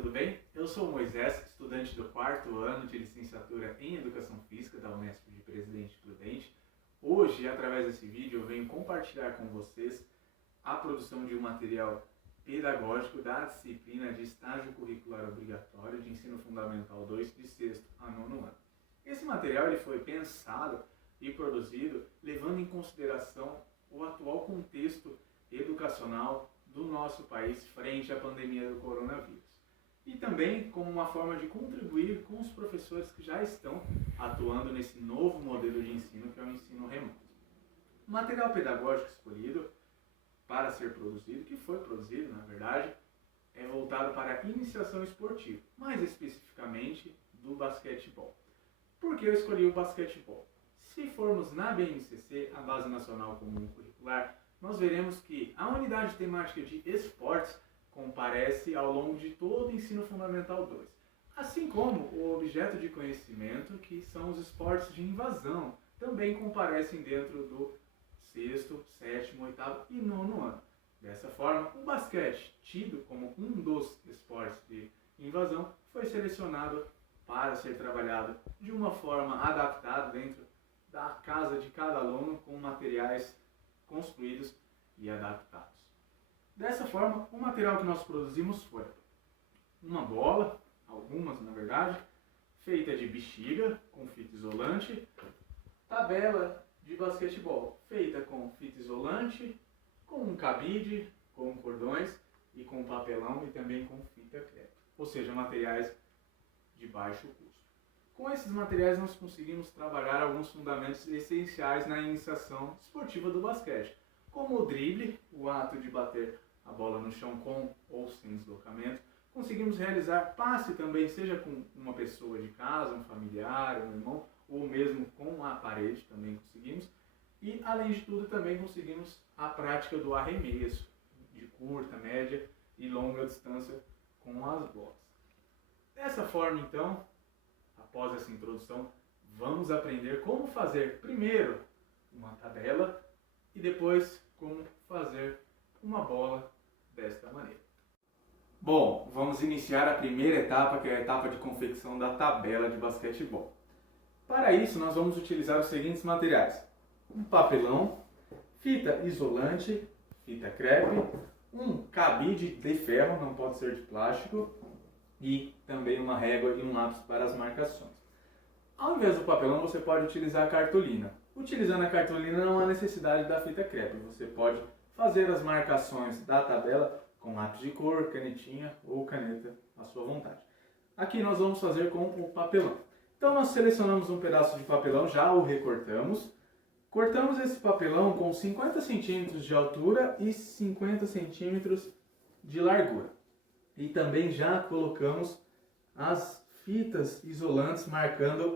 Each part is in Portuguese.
tudo bem? Eu sou o Moisés, estudante do 4º ano de licenciatura em Educação Física da Unesp de Presidente Prudente. Hoje, através desse vídeo, eu venho compartilhar com vocês a produção de um material pedagógico da disciplina de Estágio Curricular Obrigatório de Ensino Fundamental 2, de 6º a 9º ano. Esse material ele foi pensado e produzido levando em consideração o atual contexto educacional do nosso país frente à pandemia do coronavírus. E também como uma forma de contribuir com os professores que já estão atuando nesse novo modelo de ensino, que é o ensino remoto. O material pedagógico escolhido para ser produzido, que foi produzido, na verdade, é voltado para a iniciação esportiva, mais especificamente do basquetebol. Por que eu escolhi o basquetebol? Se formos na BNCC, a Base Nacional Comum Curricular, nós veremos que a unidade temática de esportes comparece ao longo de todo o ensino fundamental 2, assim como o objeto de conhecimento, que são os esportes de invasão, também comparecem dentro do 6º, 7º, 8º e 9º ano. Dessa forma, o basquete, tido como um dos esportes de invasão, foi selecionado para ser trabalhado de uma forma adaptada dentro da casa de cada aluno, com materiais construídos e adaptados. Dessa forma, o material que nós produzimos foi uma bola, algumas na verdade, feita de bexiga com fita isolante, tabela de basquetebol feita com fita isolante, com um cabide, com cordões e com papelão e também com fita crepe, ou seja, materiais de baixo custo. Com esses materiais nós conseguimos trabalhar alguns fundamentos essenciais na iniciação esportiva do basquete, como o drible, o ato de bater a bola no chão com ou sem deslocamento. Conseguimos realizar passe também, seja com uma pessoa de casa, um familiar, um irmão, ou mesmo com a parede, também conseguimos. E, além de tudo, também conseguimos a prática do arremesso, de curta, média e longa distância com as bolas. Dessa forma, então, após essa introdução, vamos aprender como fazer primeiro uma tabela e depois como fazer uma bola desta maneira. Bom, vamos iniciar a primeira etapa, que é a etapa de confecção da tabela de basquetebol. Para isso, nós vamos utilizar os seguintes materiais: um papelão, fita isolante, fita crepe, um cabide de ferro, não pode ser de plástico, e também uma régua e um lápis para as marcações. Ao invés do papelão, você pode utilizar a cartolina. Utilizando a cartolina não há necessidade da fita crepe. Você pode fazer as marcações da tabela com lápis de cor, canetinha ou caneta à sua vontade. Aqui nós vamos fazer com o papelão. Então nós selecionamos um pedaço de papelão, já o recortamos. Cortamos esse papelão com 50 centímetros de altura e 50 centímetros de largura. E também já colocamos as fitas isolantes marcando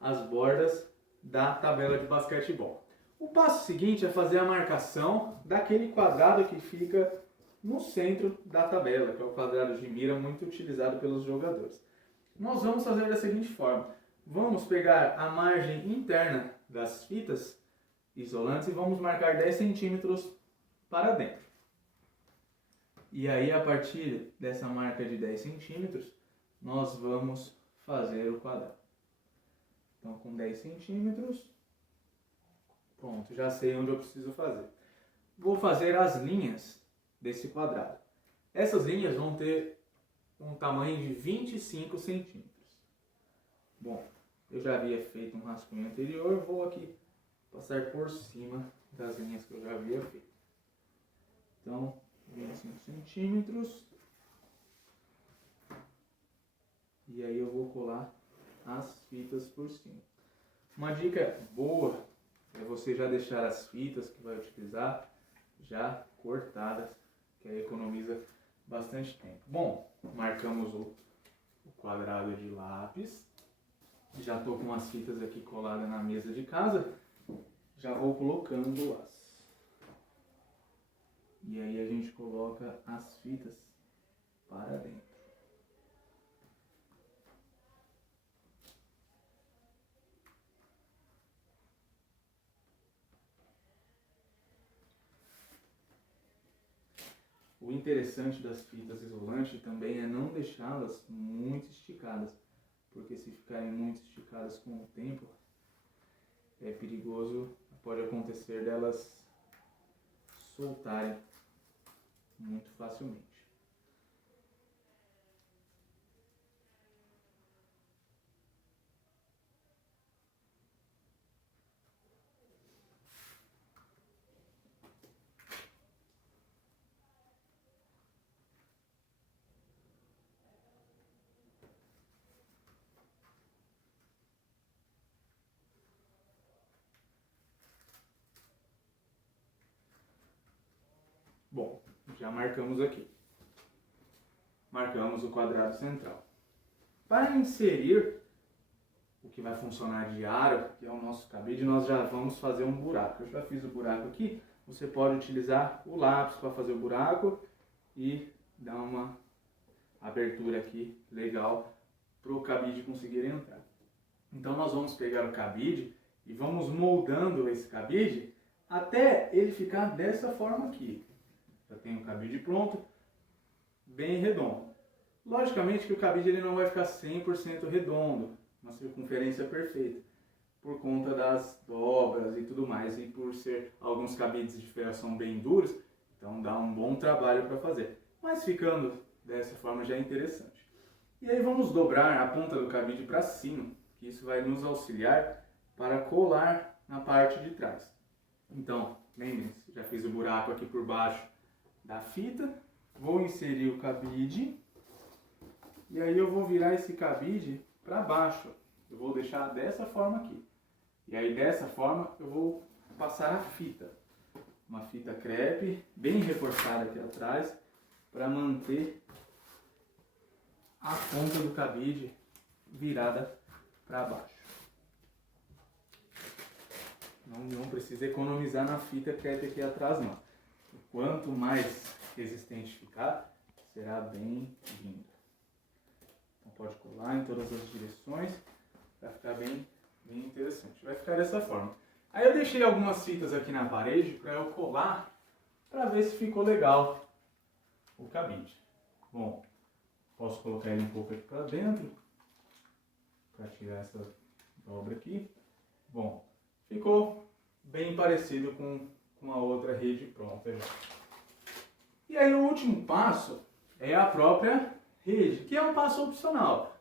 as bordas da tabela de basquetebol. O passo seguinte é fazer a marcação daquele quadrado que fica no centro da tabela, que é o quadrado de mira muito utilizado pelos jogadores. Nós vamos fazer da seguinte forma: vamos pegar a margem interna das fitas isolantes e vamos marcar 10 centímetros para dentro. E aí, a partir dessa marca de 10 centímetros, nós vamos fazer o quadrado. Então, com 10 centímetros, pronto, já sei onde eu preciso fazer. Vou fazer as linhas desse quadrado. Essas linhas vão ter um tamanho de 25 centímetros. Bom, eu já havia feito um rascunho anterior, vou aqui passar por cima das linhas que eu já havia feito. Então, 25 centímetros. E aí eu vou colar as fitas por cima. Uma dica boa é você já deixar as fitas que vai utilizar já cortadas, que aí economiza bastante tempo. Bom, marcamos o quadrado de lápis. Já estou com as fitas aqui coladas na mesa de casa. Já vou colocando-as. E aí a gente coloca as fitas para dentro. O interessante das fitas isolantes também é não deixá-las muito esticadas, porque se ficarem muito esticadas com o tempo, é perigoso, pode acontecer delas soltarem muito facilmente. Bom, já marcamos aqui. Marcamos o quadrado central. Para inserir o que vai funcionar de aro, que é o nosso cabide, nós já vamos fazer um buraco. Eu já fiz o buraco aqui. Você pode utilizar o lápis para fazer o buraco e dar uma abertura aqui legal para o cabide conseguir entrar. Então nós vamos pegar o cabide e vamos moldando esse cabide até ele ficar dessa forma aqui. Já tem o cabide pronto, bem redondo. Logicamente que o cabide ele não vai ficar 100% redondo, uma circunferência perfeita, por conta das dobras e tudo mais, e por ser alguns cabides de ferração bem duros, então dá um bom trabalho para fazer. Mas ficando dessa forma já é interessante. E aí vamos dobrar a ponta do cabide para cima, que isso vai nos auxiliar para colar na parte de trás. Então, lembrem-se, já fiz o buraco aqui por baixo da fita, vou inserir o cabide e aí eu vou virar esse cabide para baixo. Eu vou deixar dessa forma aqui. E aí dessa forma eu vou passar a fita. Uma fita crepe bem reforçada aqui atrás para manter a ponta do cabide virada para baixo. Não precisa economizar na fita crepe aqui atrás não. Quanto mais resistente ficar, será bem-vindo. Então pode colar em todas as direções para ficar bem interessante. Vai ficar dessa forma. Aí eu deixei algumas fitas aqui na parede para eu colar para ver se ficou legal o cabide. Bom, posso colocar ele um pouco aqui para dentro para tirar essa dobra aqui. Bom, ficou bem parecido com a outra rede pronta já. E aí o último passo é a própria rede, que é um passo opcional.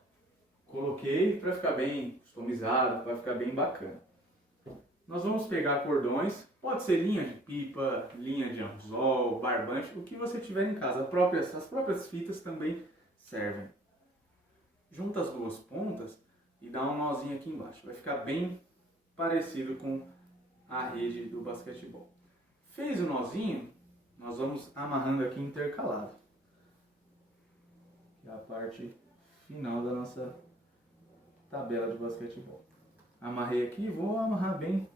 Coloquei para ficar bem customizado, para ficar bem bacana. Nós vamos pegar cordões, pode ser linha de pipa, linha de anzol, barbante, o que você tiver em casa. As próprias fitas também servem. Junta as duas pontas e dá um nozinho aqui embaixo. Vai ficar bem parecido com a rede do basquetebol. Fez o nozinho, nós vamos amarrando aqui intercalado. Que é a parte final da nossa tabela de basquetebol. Amarrei aqui, vou amarrar bem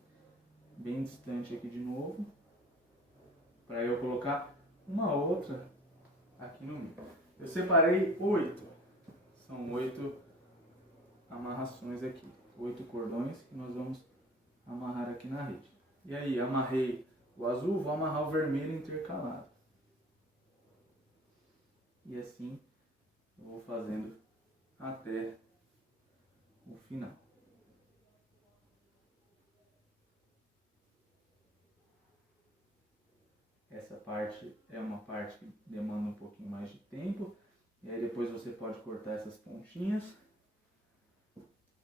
distante aqui de novo, para eu colocar uma outra aqui no meio. Eu separei 8, são 8 amarrações aqui, 8 cordões que nós vamos amarrar aqui na rede. E aí, amarrei o azul, vou amarrar o vermelho intercalado. E assim eu vou fazendo até o final. Essa parte é uma parte que demanda um pouquinho mais de tempo. E aí depois você pode cortar essas pontinhas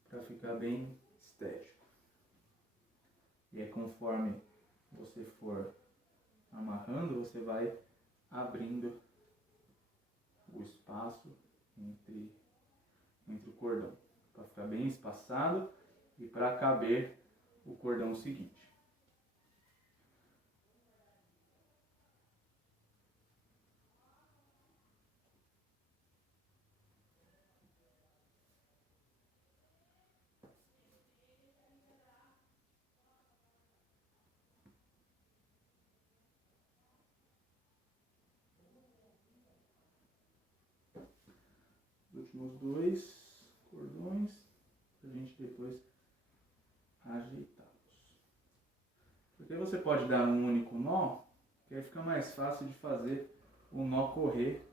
para ficar bem estético. E aí conforme você for amarrando, você vai abrindo o espaço entre o cordão, para ficar bem espaçado e para caber o cordão seguinte. Os últimos 2 cordões, para a gente depois ajeitá-los. Porque você pode dar um único nó, que aí fica mais fácil de fazer o nó correr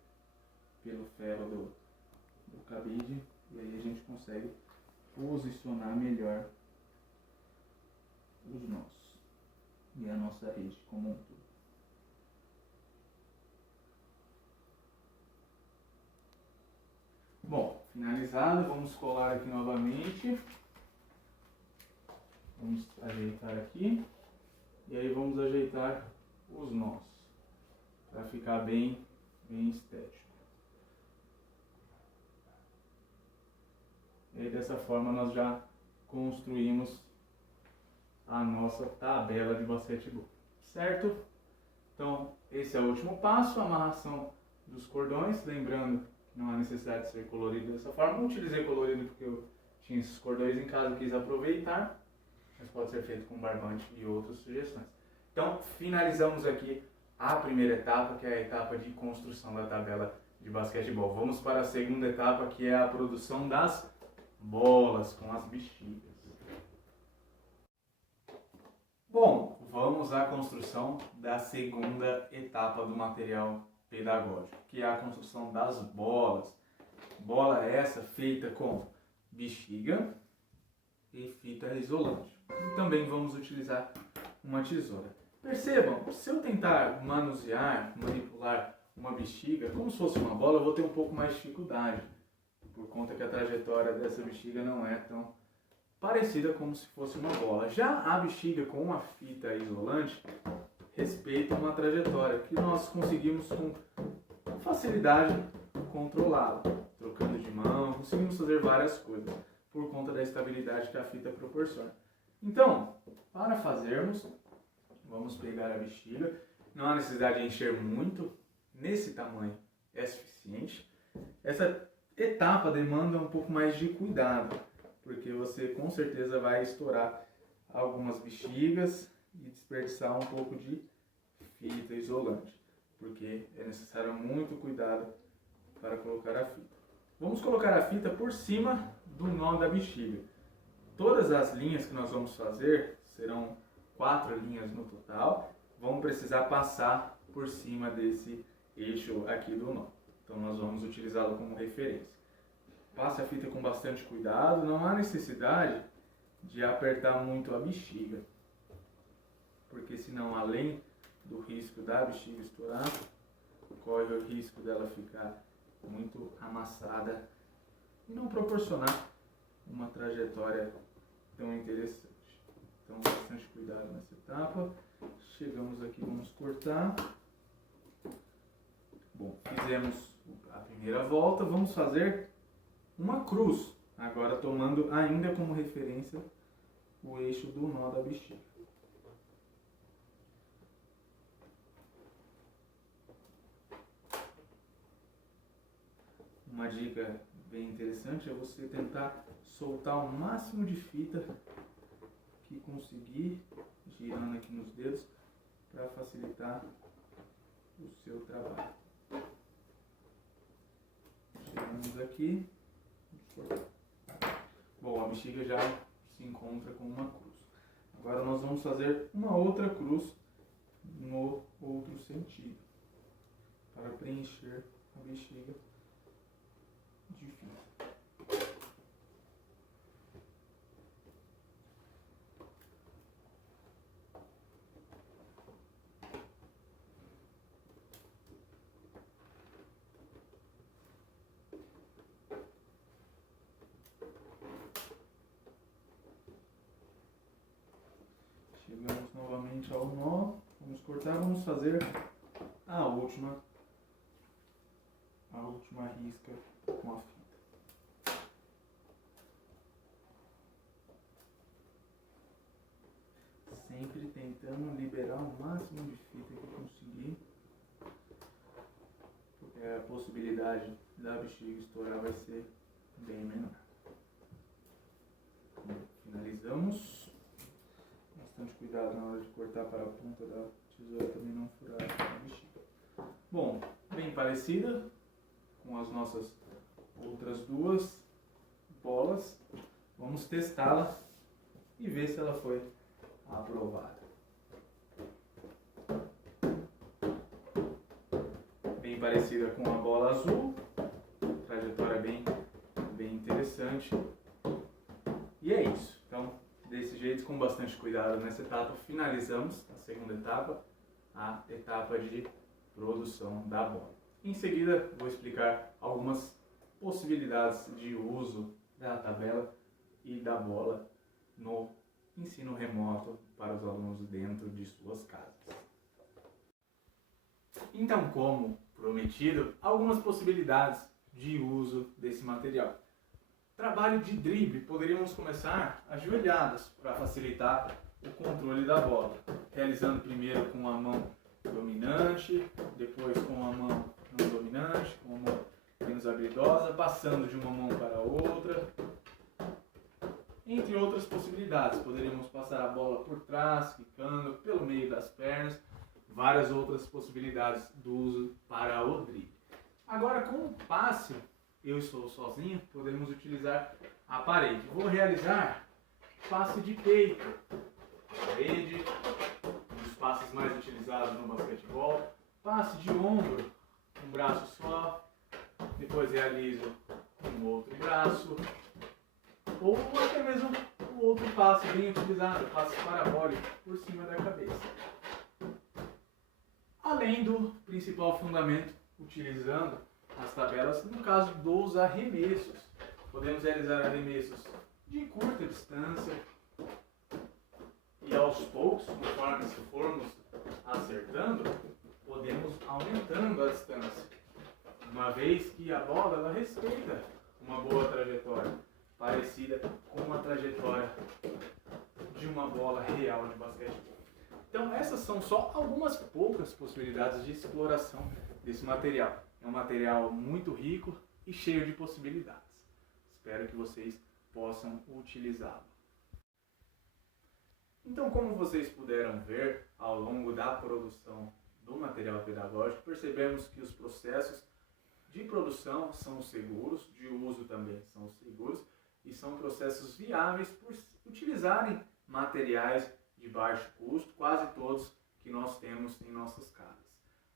pelo ferro do cabide, e aí a gente consegue posicionar melhor os nós e a nossa rede como um todo. Bom, finalizado, vamos colar aqui novamente. Vamos ajeitar aqui. E aí vamos ajeitar os nós, para ficar bem estético. E aí dessa forma nós já construímos a nossa tabela de basquetebol, certo? Então esse é o último passo, a amarração dos cordões, lembrando que não há necessidade de ser colorido dessa forma. Não utilizei colorido porque eu tinha esses cordões em casa e quis aproveitar, mas pode ser feito com barbante e outras sugestões. Então finalizamos aqui a primeira etapa, que é a etapa de construção da tabela de basquetebol. Vamos para a segunda etapa, que é a produção das bolas com as bexigas. Bom, vamos à construção da segunda etapa do material pedagógico, que é a construção das bolas. Bola essa feita com bexiga e fita isolante. E também vamos utilizar uma tesoura. Percebam, se eu tentar manusear, manipular uma bexiga como se fosse uma bola, eu vou ter um pouco mais de dificuldade, por conta que a trajetória dessa bexiga não é tão parecida como se fosse uma bola. Já a bexiga com a fita isolante respeita uma trajetória que nós conseguimos com facilidade controlá-la. Trocando de mão, conseguimos fazer várias coisas por conta da estabilidade que a fita proporciona. Então, para fazermos, vamos pegar a bexiga. Não há necessidade de encher muito, nesse tamanho é suficiente. Essa etapa demanda um pouco mais de cuidado, porque você com certeza vai estourar algumas bexigas e desperdiçar um pouco de fita isolante, porque é necessário muito cuidado para colocar a fita. Vamos colocar a fita por cima do nó da bexiga. Todas as linhas que nós vamos fazer, serão 4 linhas no total, vão precisar passar por cima desse eixo aqui do nó. Então nós vamos utilizá-lo como referência. Passe a fita com bastante cuidado, não há necessidade de apertar muito a bexiga, porque senão, além do risco da bexiga estourar, corre o risco dela ficar muito amassada e não proporcionar uma trajetória tão interessante. Então, bastante cuidado nessa etapa. Chegamos aqui, vamos cortar. Bom, fizemos a primeira volta, vamos fazer uma cruz, agora tomando ainda como referência o eixo do nó da bexiga. Uma dica bem interessante é você tentar soltar o máximo de fita que conseguir, girando aqui nos dedos, para facilitar o seu trabalho. Chegamos aqui. Bom, a bexiga já se encontra com uma cruz. Agora nós vamos fazer uma outra cruz no outro sentido, para preencher a bexiga de fita. Chegamos novamente ao nó, vamos cortar, vamos fazer a última risca com a fita. Sempre tentando liberar o máximo de fita que conseguir, porque a possibilidade da bexiga estourar vai ser bem menor. Finalizamos. Bastante cuidado na hora de cortar para a ponta da tesoura também não furar a bexiga. Bom, bem parecida com as nossas outras duas bolas. Vamos testá-la e ver se ela foi aprovada. Bem bem parecida com a bola azul, trajetória bem interessante. E é isso. Então, desse jeito, com bastante cuidado nessa etapa, finalizamos a segunda etapa, a etapa de produção da bola. Em seguida, vou explicar algumas possibilidades de uso da tabela e da bola no ensino remoto para os alunos dentro de suas casas. Então, como prometido, algumas possibilidades de uso desse material. Trabalho de drible, poderíamos começar ajoelhadas para facilitar o controle da bola, realizando primeiro com a mão dominante, depois com a mão não dominante, com a mão menos habilidosa, passando de uma mão para a outra. Entre outras possibilidades, poderíamos passar a bola por trás, quicando pelo meio das pernas, várias outras possibilidades do uso para o drible. Agora, com o passe, eu estou sozinho, podemos utilizar a parede. Vou realizar passe de peito, parede, um dos passes mais utilizados no basquetebol, passe de ombro, um braço só, depois realizo um outro braço, ou até mesmo o outro passe bem utilizado, passe parabólico por cima da cabeça. Além do principal fundamento, utilizando as tabelas no caso dos arremessos. Podemos realizar arremessos de curta distância e aos poucos, conforme se formos acertando, podemos aumentando a distância. Uma vez que a bola ela respeita uma boa trajetória, parecida com a trajetória de uma bola real de basquete. Então essas são só algumas poucas possibilidades de exploração desse material. É um material muito rico e cheio de possibilidades. Espero que vocês possam utilizá-lo. Então, como vocês puderam ver ao longo da produção do material pedagógico, percebemos que os processos de produção são seguros, de uso também são seguros e são processos viáveis por utilizarem materiais de baixo custo, quase todos que nós temos em nossas casas.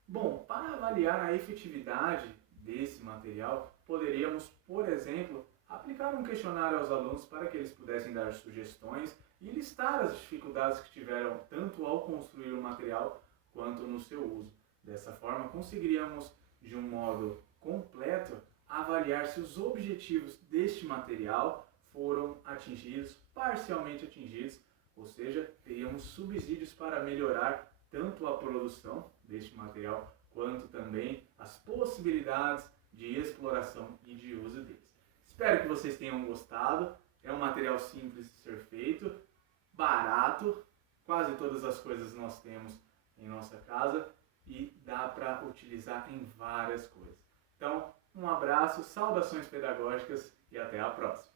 Bom, para avaliar a efetividade desse material, poderíamos, por exemplo, aplicar um questionário aos alunos para que eles pudessem dar sugestões e listar as dificuldades que tiveram tanto ao construir o material quanto no seu uso. Dessa forma, conseguiríamos, de um modo completo, avaliar se os objetivos deste material foram atingidos, parcialmente atingidos, ou seja, teríamos subsídios para melhorar tanto a produção deste material, quanto também as possibilidades de exploração e de uso deles. Espero que vocês tenham gostado. É um material simples de ser feito, barato, quase todas as coisas nós temos em nossa casa e dá para utilizar em várias coisas. Então, um abraço, saudações pedagógicas e até a próxima!